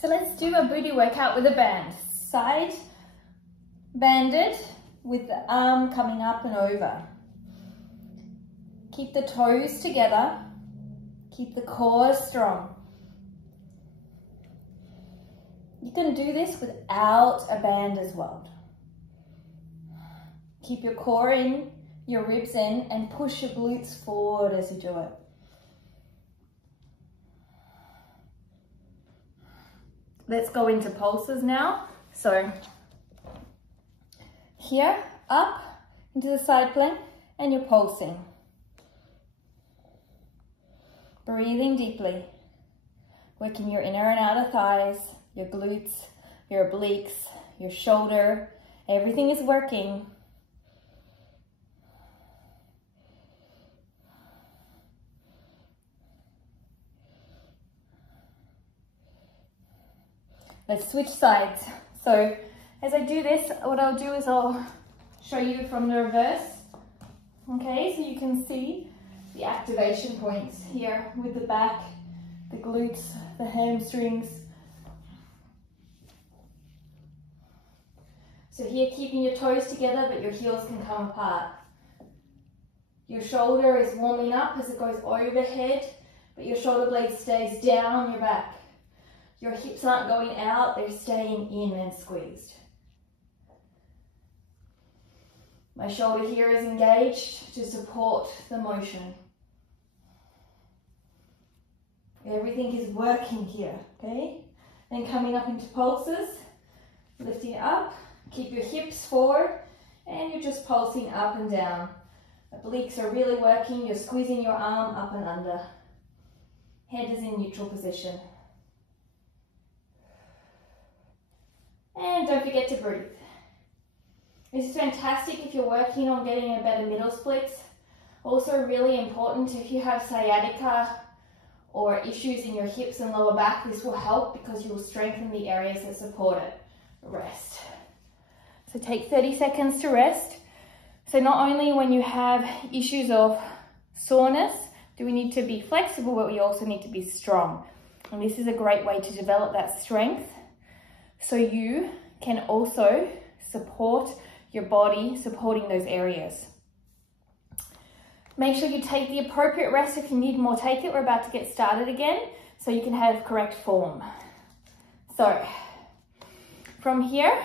So let's do a booty workout with a band. Side banded with the arm coming up and over. Keep the toes together. Keep the core strong. You can do this without a band as well. Keep your core in, your ribs in, and push your glutes forward as you do it. Let's go into pulses now. So here, up into the side plank, and you're pulsing. Breathing deeply, working your inner and outer thighs, your glutes, your obliques, your shoulder. Everything is working. Let's switch sides. So as I do this, what I'll do is I'll show you from the reverse. Okay, so you can see the activation points here with the back, the glutes, the hamstrings. So here, keeping your toes together, but your heels can come apart. Your shoulder is warming up as it goes overhead, but your shoulder blade stays down your back. Your hips aren't going out, they're staying in and squeezed. My shoulder here is engaged to support the motion. Everything is working here, okay? Then coming up into pulses, lifting up, keep your hips forward, and you're just pulsing up and down. Obliques are really working, you're squeezing your arm up and under. Head is in neutral position. And don't forget to breathe. This is fantastic if you're working on getting a better middle splits. Also really important if you have sciatica or issues in your hips and lower back. This will help because you will strengthen the areas that support it. Rest. So take 30 seconds to rest. So not only when you have issues of soreness do we need to be flexible, but we also need to be strong. And this is a great way to develop that strength so you can also support your body, supporting those areas. Make sure you take the appropriate rest. If you need more, take it. We're about to get started again so you can have correct form. So from here,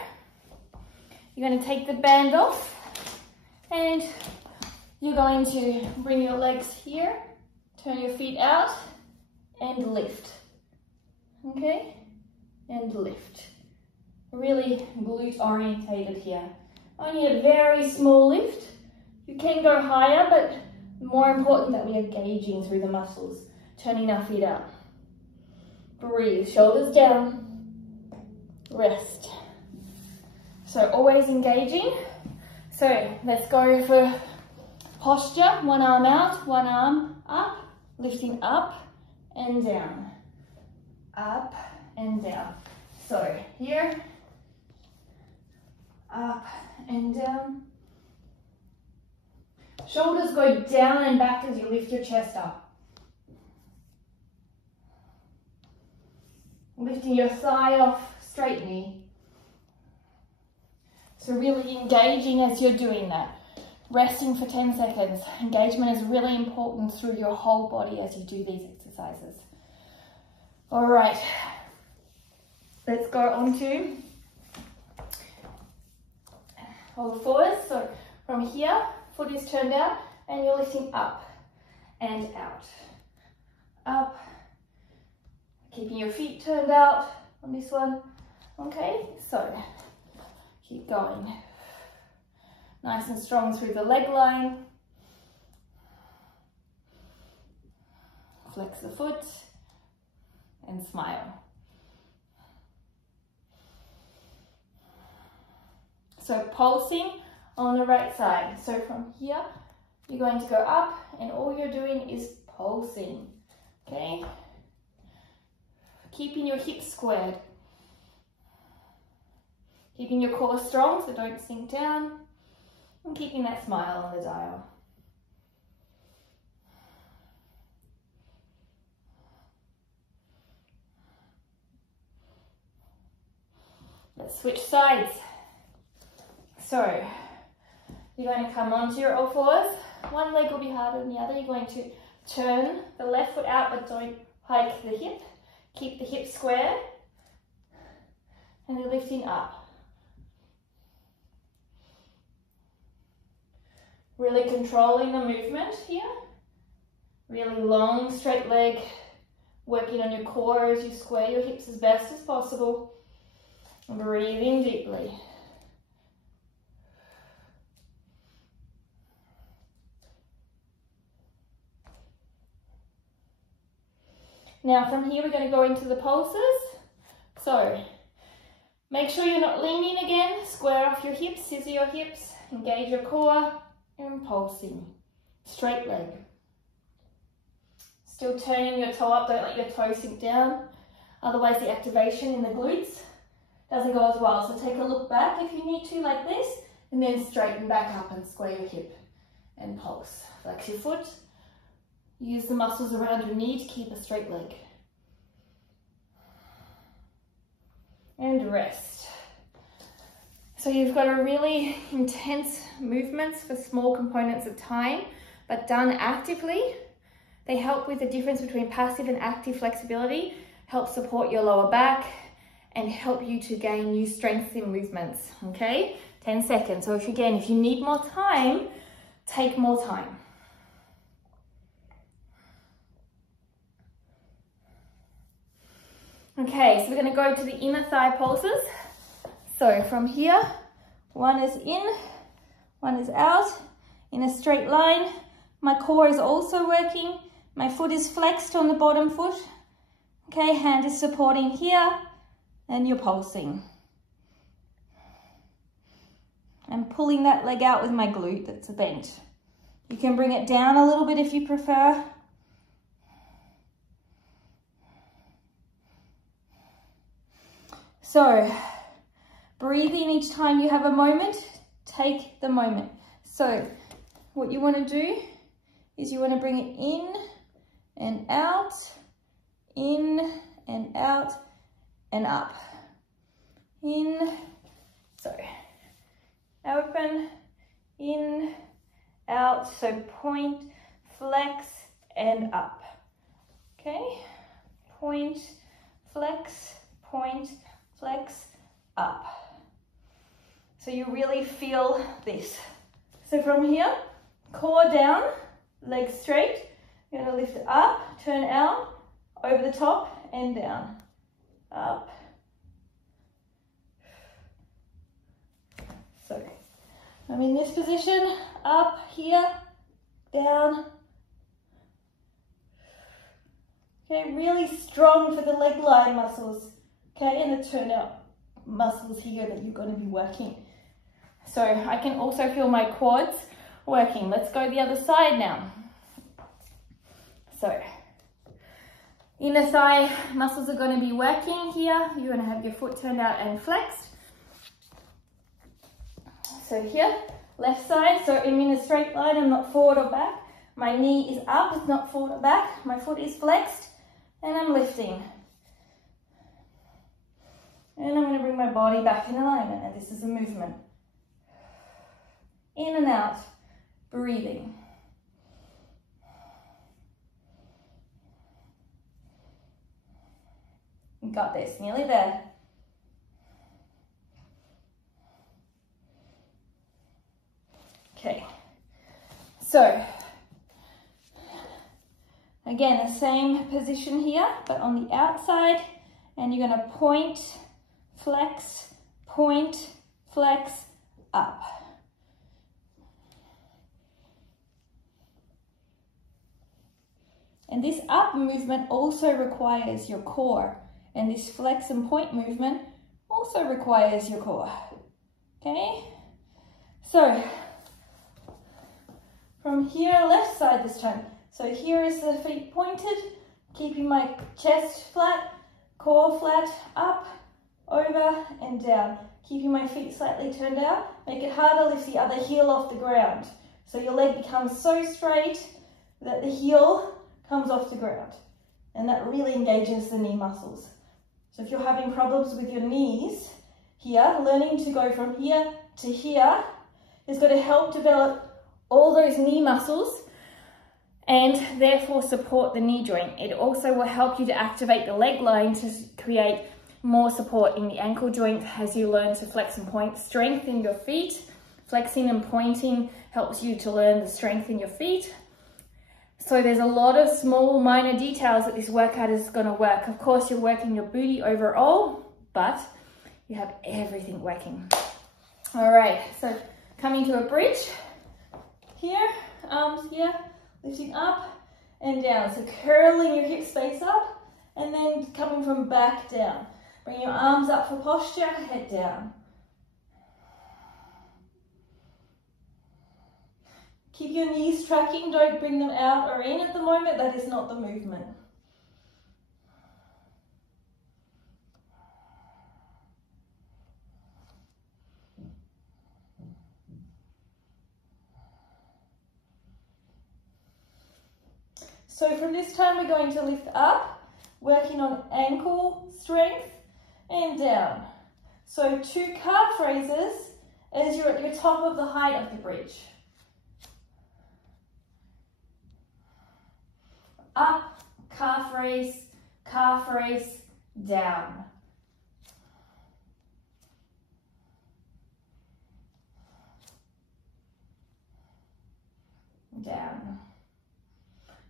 you're going to take the band off and you're going to bring your legs here, turn your feet out and lift. Okay? And lift. Really glute orientated here. Only a very small lift. You can go higher, but more important that we are gauging through the muscles, turning our feet out. Breathe, shoulders down, rest. So always engaging. So let's go for posture, one arm out, one arm up, lifting up and down, up and down. So here, up and down. Shoulders go down and back as you lift your chest up. Lifting your thigh off, straight knee. So really engaging as you're doing that. Resting for 10 seconds. Engagement is really important through your whole body as you do these exercises. All right, let's go on to hold forward. So from here, foot is turned out and you're lifting up and out. Up. Keeping your feet turned out on this one. Okay, so keep going. Nice and strong through the leg line. Flex the foot and smile. So pulsing on the right side. So from here, you're going to go up and all you're doing is pulsing, okay? Keeping your hips squared. Keeping your core strong so don't sink down. And keeping that smile on the dial. Let's switch sides. So you're going to come onto your all fours. One leg will be harder than the other. You're going to turn the left foot out, but don't hike the hip. Keep the hip square. And then lifting up. Really controlling the movement here. Really long, straight leg. Working on your core as you square your hips as best as possible. Breathing deeply. Now from here we're going to go into the pulses. So make sure you're not leaning again. Square off your hips, scissor your hips, engage your core, and pulsing. Straight leg. Still turning your toe up, don't let your toe sink down. Otherwise the activation in the glutes doesn't go as well. So take a look back if you need to, like this, and then straighten back up and square your hip and pulse. Flex your foot. Use the muscles around your knee to keep a straight leg. And rest. So you've got a really intense movements for small components of time, but done actively. They help with the difference between passive and active flexibility, help support your lower back, and help you to gain new strength in movements, okay? 10 seconds. So if you need more time, take more time. Okay, so we're going to go to the inner thigh pulses. So from here, one is in, one is out, in a straight line. My core is also working. My foot is flexed on the bottom foot. Okay, hand is supporting here, and you're pulsing. I'm pulling that leg out with my glute that's bent. You can bring it down a little bit if you prefer. So, breathe in each time you have a moment. Take the moment. So, what you want to do is you want to bring it in and out, in and out and up. In, so open, in, out, so point, flex and up. Okay, point, flex, up. So you really feel this. So from here, core down, legs straight. You're going to lift it up, turn out, over the top and down. Up. So I'm in this position, up, here, down. Okay, really strong for the leg line muscles. Okay, and the turnout muscles here that you're going to be working. So I can also feel my quads working. Let's go the other side now. So inner thigh muscles are going to be working here. You're going to have your foot turned out and flexed. So here, left side, so I'm in a straight line, I'm not forward or back. My knee is up, it's not forward or back. My foot is flexed and I'm lifting. And I'm going to bring my body back in alignment, and this is a movement. In and out, breathing. You got this, nearly there. Okay, so again, the same position here, but on the outside, and you're going to point, flex, up. And this up movement also requires your core, and this flex and point movement also requires your core. Okay, so from here, left side this time. So here is the feet pointed, keeping my chest flat, core flat, up, over and down. Keeping my feet slightly turned out. Make it harder, lift the other heel off the ground. So your leg becomes so straight that the heel comes off the ground. And that really engages the knee muscles. So if you're having problems with your knees, here, learning to go from here to here, is going to help develop all those knee muscles and therefore support the knee joint. It also will help you to activate the leg line to create more support in the ankle joint as you learn to flex and point. Strength in your feet. Flexing and pointing helps you to learn the strength in your feet. So there's a lot of small minor details that this workout is going to work. Of course, you're working your booty overall, but you have everything working. All right, so coming to a bridge here, arms here, lifting up and down. So curling your hip space up and then coming from back down. Bring your arms up for posture, head down. Keep your knees tracking, don't bring them out or in at the moment, that is not the movement. So from this time we're going to lift up, working on ankle strength and down. So 2 calf raises as you're at your top of the height of the bridge. Up, calf raise, down. Down.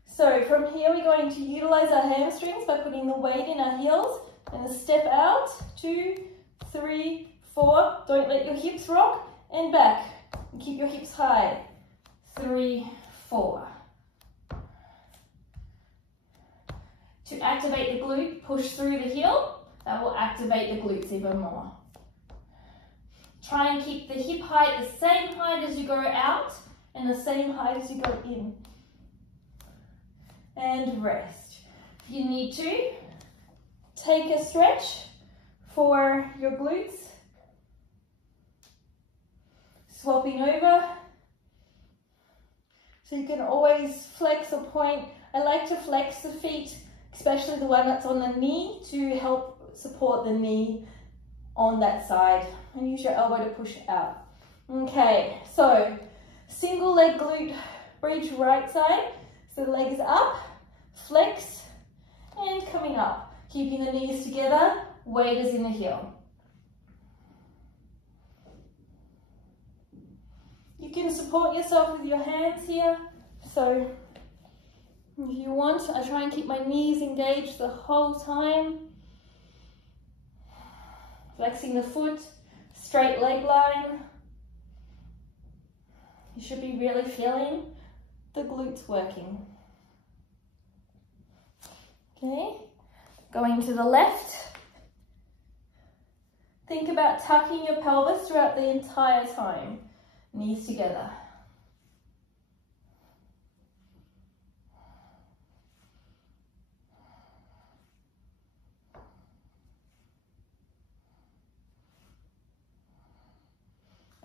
So from here we're going to utilize our hamstrings by putting the weight in our heels and a step out, 2, 3, 4. Don't let your hips rock and back. And keep your hips high. 3, 4. To activate the glute, push through the heel. That will activate the glutes even more. Try and keep the hip height the same height as you go out and the same height as you go in. And rest. If you need to, take a stretch for your glutes. Swapping over. So you can always flex or point. I like to flex the feet, especially the one that's on the knee, to help support the knee on that side. And use your elbow to push out. Okay, so single leg glute bridge right side. So the leg is up, flex, and coming up. Keeping the knees together, weight is in the heel. You can support yourself with your hands here. So if you want, I try and keep my knees engaged the whole time. Flexing the foot, straight leg line. You should be really feeling the glutes working. Okay, going to the left. Think about tucking your pelvis throughout the entire time. Knees together.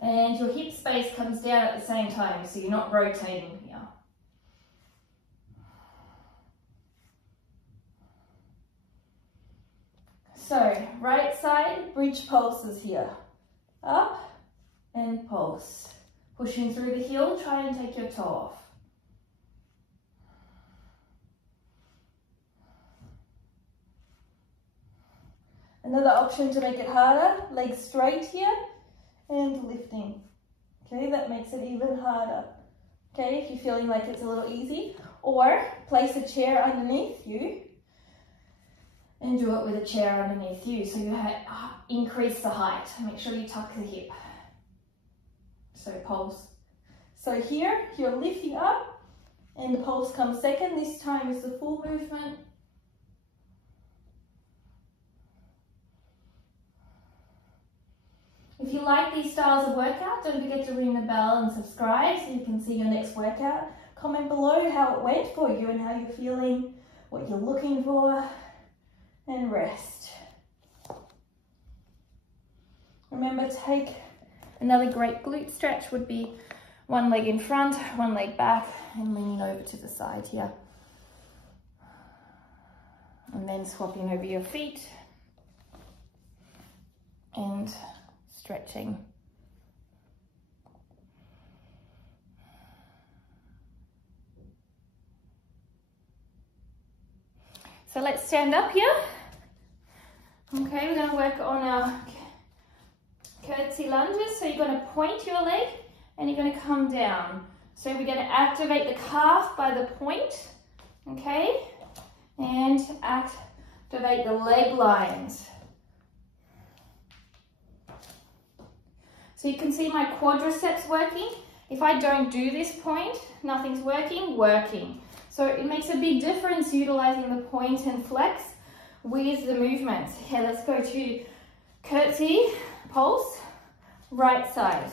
And your hip space comes down at the same time, so you're not rotating here. So, right side, bridge pulses here. Up and pulse. Pushing through the heel, try and take your toe off. Another option to make it harder, legs straight here and lifting. Okay, that makes it even harder. Okay, if you're feeling like it's a little easy, or place a chair underneath you and do it with a chair underneath you, so you increase the height. Make sure you tuck the hip. So pulse. So here, you're lifting up and the pulse comes second. This time is the full movement. If you like these styles of workout, don't forget to ring the bell and subscribe so you can see your next workout. Comment below how it went for you and how you're feeling, what you're looking for, and rest. Remember, take another great glute stretch would be one leg in front, one leg back, and leaning over to the side here. And then swapping over your feet and stretching. So let's stand up here. Okay, we're going to work on our curtsy lunges. So you're going to point your leg and you're going to come down. So we're going to activate the calf by the point, okay? And activate the leg lines. So you can see my quadriceps working. If I don't do this point, nothing's working. So it makes a big difference utilizing the point and flex with the movements. Okay, let's go to curtsy, pulse, right side.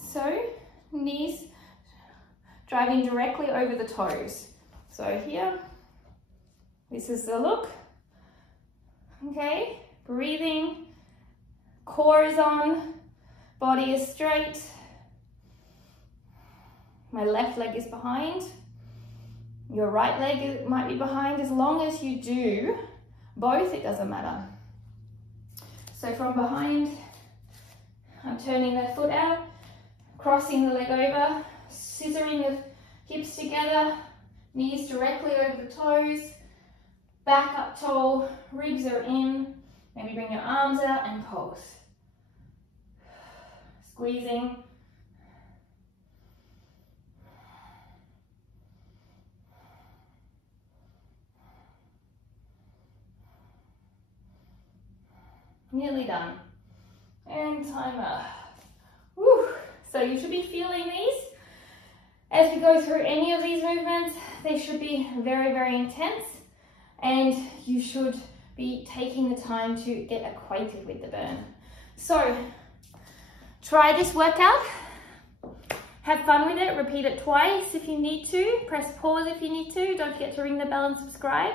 So knees driving directly over the toes. So here, this is the look. Okay, breathing, core is on, body is straight. My left leg is behind. Your right leg might be behind. As long as you do both, it doesn't matter. So from behind, I'm turning the foot out, crossing the leg over, scissoring the hips together, knees directly over the toes, back up tall, ribs are in. Maybe bring your arms out and pulse. Squeezing. Nearly done. And timer. Woo. So you should be feeling these. As we go through any of these movements, they should be very, very intense. And you should be taking the time to get acquainted with the burn. So try this workout. Have fun with it. Repeat it twice if you need to. Press pause if you need to. Don't forget to ring the bell and subscribe.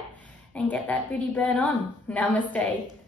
And get that booty burn on. Namaste.